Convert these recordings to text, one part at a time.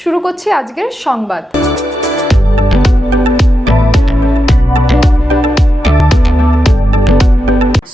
শুরু করছি আজকের সংবাদ।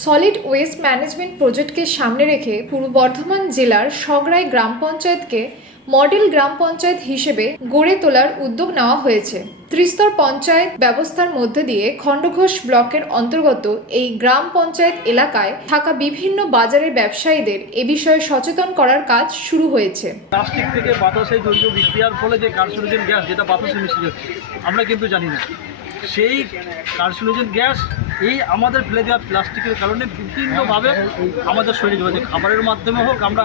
সলিড ওয়েস্ট ম্যানেজমেন্ট প্রজেক্টকে সামনে রেখে পূর্ব বর্ধমান জেলার সগরাই গ্রাম পঞ্চায়েতকে মডেল গ্রাম পঞ্চায়েত হিসেবে গড়ে তোলার উদ্যোগ নেওয়া হয়েছে। ত্রিস্তর পঞ্চায়েত ব্যবস্থার মধ্যে দিয়ে খণ্ডঘোষ ব্লকের অন্তর্গত এই গ্রাম পঞ্চায়েত এলাকায় থাকা বিভিন্ন বাজারের ব্যবসায়ীদের এ বিষয়ে সচেতন করার কাজ শুরু হয়েছে। প্লাস্টিক থেকে বাতাসে জৈব বিক্রিয়ার ফলে যে কার্সিনোজেন গ্যাস, যেটা বাতাসে মিশে যাচ্ছে, আমরা কিন্তু জানি না। সেই কার্সিনোজেন গ্যাস এই আমাদের ফেলে দেওয়া প্লাস্টিকের কারণে বিভিন্নভাবে আমাদের শরীরে হচ্ছে খাবারের মাধ্যমে হোক, আমরা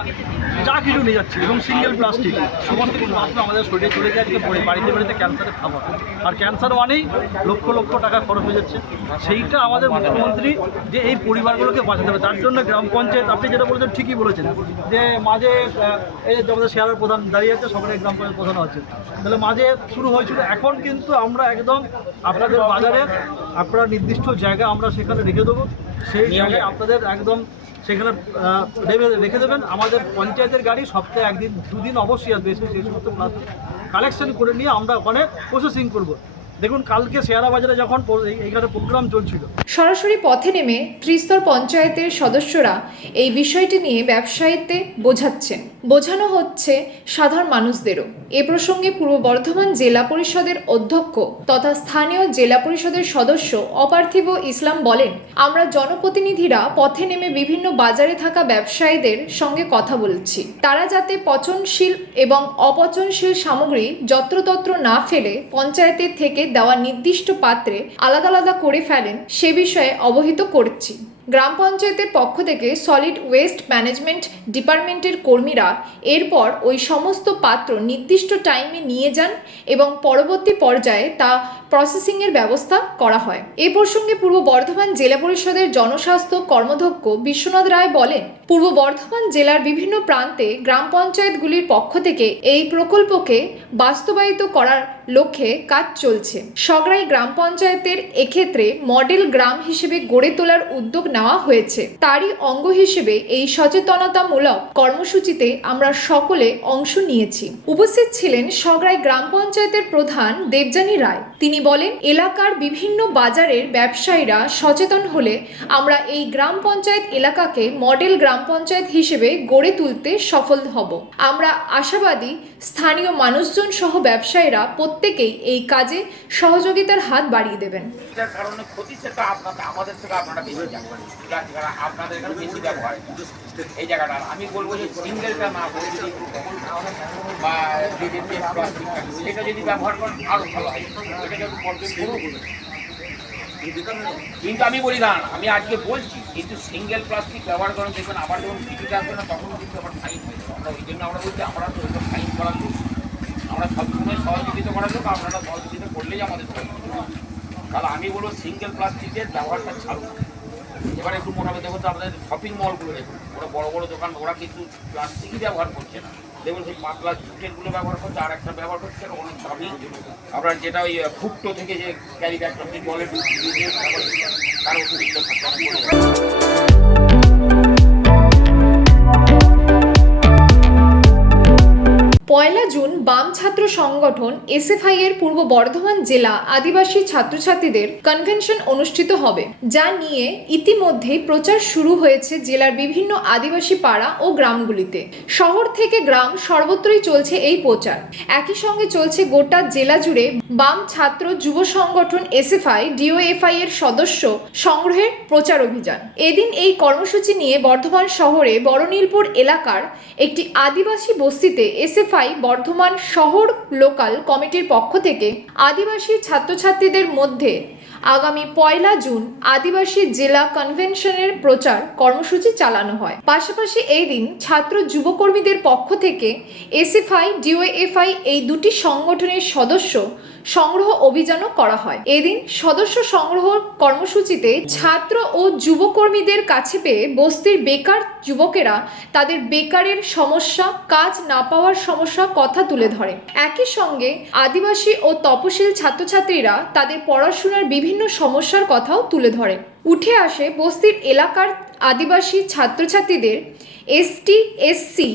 যা কিছু নিয়ে যাচ্ছি, এবং সিঙ্গেল প্লাস্টিক, সমস্ত কিছু মাত্র আমাদের শরীরে চলে যায়, আজকে বাড়িতে বাড়িতে ক্যান্সারের খাবার। আর ক্যান্সার মানেই লক্ষ লক্ষ টাকা খরচ হয়ে যাচ্ছে। সেইটা আমাদের মুখ্যমন্ত্রী যে এই পরিবারগুলোকে বাঁচাতে হবে। তার জন্য গ্রাম পঞ্চায়েত, আপনি যেটা বলেছেন ঠিকই বলেছেন, যে মাঝে এই আমাদের শেয়ারের প্রধান দাঁড়িয়ে আছে সকালে গ্রাম পঞ্চায়েত প্রধান আছে। তাহলে মাঝে শুরু হয়েছিল, এখন কিন্তু আমরা একদম আপনাদের বাজারে আপনারা নির্দিষ্ট জায়গা আমরা সেখানে রেখে দেবো। সেই জায়গায় আপনাদের একদম সেখানে রেখে- দেবেন। আমাদের পঞ্চায়েতের গাড়ি সপ্তাহে একদিন দুদিন অবশ্যই আসবে এসে সেই সমস্ত কালেকশন করে নিয়ে আমরা ওখানে প্রসেসিং করব। দেখুন কালকে শেয়ারা বাজারে যখন এইখানে প্রোগ্রাম চলছিল। সরাসরি পথে নেমে ত্রিস্তর পঞ্চায়েতের সদস্যরা এই বিষয়টি নিয়ে ব্যবসায়ীতে বোঝাচ্ছেন। বোঝানো হচ্ছে সাধারণ মানুষদেরও। এ প্রসঙ্গে পূর্ব বর্ধমান জেলা পরিষদের অধ্যক্ষ তথা স্থানীয় জেলা পরিষদের সদস্য অপার্থিব ইসলাম বলেন, আমরা জনপ্রতিনিধিরা পথে নেমে বিভিন্ন বাজারে থাকা ব্যবসায়ীদের সঙ্গে কথা বলছি। তারা যাতে পচনশীল এবং অপচনশীল সামগ্রী যত্রতত্র না ফেলে পঞ্চায়েতের থেকে দেওয়া নির্দিষ্ট পাত্রে আলাদা আলাদা করে ফেলেন, সে বিষয়ে অবহিত করছি। গ্রাম পঞ্চায়েতের পক্ষ থেকে সলিড ওয়েস্ট ম্যানেজমেন্ট ডিপার্টমেন্টের কর্মীরা এরপর ওই সমস্ত পাত্র নির্দিষ্ট টাইমে নিয়ে যান এবং পরবর্তী পর্যায়ে তা প্রসেসিংয়ের ব্যবস্থা করা হয়। এ প্রসঙ্গে পূর্ব বর্ধমান জেলা পরিষদের জনস্বাস্থ্য কর্মধ্যক্ষ বিশ্বনাথ রায় বলেন, পূর্ব বর্ধমান জেলার বিভিন্ন প্রান্তে গ্রাম পঞ্চায়েতগুলির পক্ষ থেকে এই প্রকল্পকে বাস্তবায়িত করার লক্ষ্যে কাজ চলছে। সগড়াই গ্রাম পঞ্চায়েতের এক্ষেত্রে মডেল গ্রাম হিসেবে গড়ে তোলার উদ্যোগ নেওয়া হয়েছে। তারই অঙ্গ হিসেবে এই সচেতনতামূলক কর্মসূচিতে আমরা সকলে অংশ নিয়েছি। উপস্থিত ছিলেন সগড়াই গ্রাম পঞ্চায়েতের প্রধান দেবযানী রায়। তিনি বলেন, এলাকার বিভিন্ন বাজারের ব্যবসায়ীরা সচেতন হলে আমরা এই গ্রাম পঞ্চায়েত এলাকাকে মডেল গ্রাম পঞ্চায়েত হিসেবে গড়ে তুলতে সফল হব। আমরা আশাবাদী, স্থানীয় মানুষজন সহ ব্যবসায়ীরা প্রত্যেকেই এই কাজে সহযোগিতার হাত বাড়িয়ে দেবেন এটার কারণে ক্ষতি সেটা আমাদের থেকে আপনারা বেশি আপনাদের বেশি ব্যবহার এই জায়গাটা আমি বলব যে সিঙ্গেলটা না বা সেটা যদি ব্যবহার করেন আরও ভালো হয় কিন্তু আমি বলি না আমি আজকে বলছি, কিন্তু সিঙ্গেল প্লাস্টিক ব্যবহার করেন দেখবেন আবার যখন টিকিট আসবে না তখন কিন্তু আবার ফাইন হয়ে যাবে। আমরা ওই জন্য আমরা বলছি, আমরা তো ফাইন করার। আমরা সবসময় সহযোগিতা করার লোক আপনারা সহযোগিতা করলেই আমাদের তাহলে আমি বলব সিঙ্গেল প্লাস্টিকের ব্যবহারটা ছাড়ুন। এবার একটু মোটামুটি দেখুন আমাদের শপিং মলগুলো দেখুন। ওরা বড় বড় দোকান, ওরা কিন্তু প্লাস্টিকই ব্যবহার করছে না। দেখুন সেই পাতলা জুটেরগুলো ব্যবহার করছে, আর একটা ব্যবহার করছে অনেক দামি। আপনার যেটা ওই ফুটটো থেকে যে ক্যারি ব্যাগ আপনি জলের তার অসুবিধা সংগঠন এসএফআই এর পূর্ব বর্ধমান জেলা আদিবাসী ছাত্রছাত্রীদের কনভেনশন অনুষ্ঠিত হবে, যা নিয়ে ইতিমধ্যেই প্রচার শুরু হয়েছে জেলার বিভিন্ন আদিবাসী পাড়া ও গ্রামগুলিতে। শহর থেকে গ্রাম সর্বত্রই চলছে এই প্রচার। একই সঙ্গে চলছে গোটা জেলা জুড়ে বাম ছাত্র যুব সংগঠন এসএফআই, ডিওএফআই এর সদস্য সংগ্রহের প্রচার অভিযান। এদিন এই কর্মসূচি নিয়ে বর্ধমান শহরে বড়নীলপুর এলাকার একটি আদিবাসী বস্তিতে এসএফআই বর্ধমান শহর লোকাল কমিটির পক্ষ থেকে আদিবাসী ছাত্রছাত্রীদের মধ্যে আগামী পয়লা জুন আদিবাসী জেলা কনভেনশনের প্রচার কর্মসূচি চালানো হয়। পাশাপাশি এই দিন ছাত্র যুবকর্মীদের পক্ষ থেকে এসএফআই, ডিওএফআই এই দুটি সংগঠনের সদস্য সংগ্রহ অভিযানও করা হয়। এদিন সদস্য সংগ্রহ কর্মসূচিতে ছাত্র ও যুবকর্মীদের কাছে পেয়ে বস্তির বেকার যুবকেরা তাদের বেকারের সমস্যা, কাজ না পাওয়ার সমস্যা কথা তুলে ধরে। একই সঙ্গে আদিবাসী ও তপশিল ছাত্রছাত্রীরা তাদের পড়াশোনার বিভিন্ন বিভিন্ন সমস্যার কথাও তুলে ধরেন উঠে আসে বস্তির এলাকার আদিবাসী ছাত্রছাত্রীদের এসটি এসসি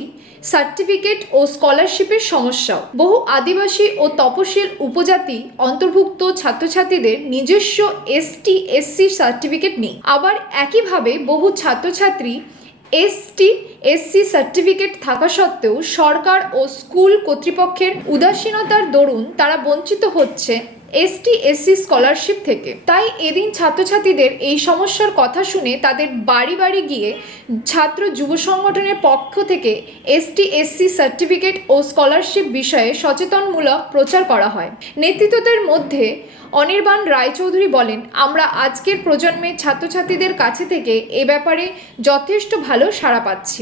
সার্টিফিকেট ও স্কলারশিপের সমস্যাও। বহু আদিবাসী ও তপশিল উপজাতি অন্তর্ভুক্ত ছাত্রছাত্রীদের নিজস্ব এসটি এসসি সার্টিফিকেট নেই। আবার একইভাবে বহু ছাত্রছাত্রী এসটি এসসি সার্টিফিকেট থাকা সত্ত্বেও সরকার ও স্কুল কর্তৃপক্ষের উদাসীনতার দরুন তারা বঞ্চিত হচ্ছে এসটি, এসসি স্কলারশিপ থেকে। তাই এদিন ছাত্রছাত্রীদের এই সমস্যার কথা শুনে তাদের বাড়ি বাড়ি গিয়ে ছাত্র যুব সংগঠনের পক্ষ থেকে এসটি, এসসি সার্টিফিকেট ও স্কলারশিপ বিষয়ে সচেতনমূলক প্রচার করা হয়। নেতৃত্বদের মধ্যে অনির্বাণ রায়চৌধুরী বলেন, আমরা আজকের প্রজন্মের ছাত্রছাত্রীদের কাছে থেকে এ ব্যাপারে যথেষ্ট ভালো সাড়া পাচ্ছি।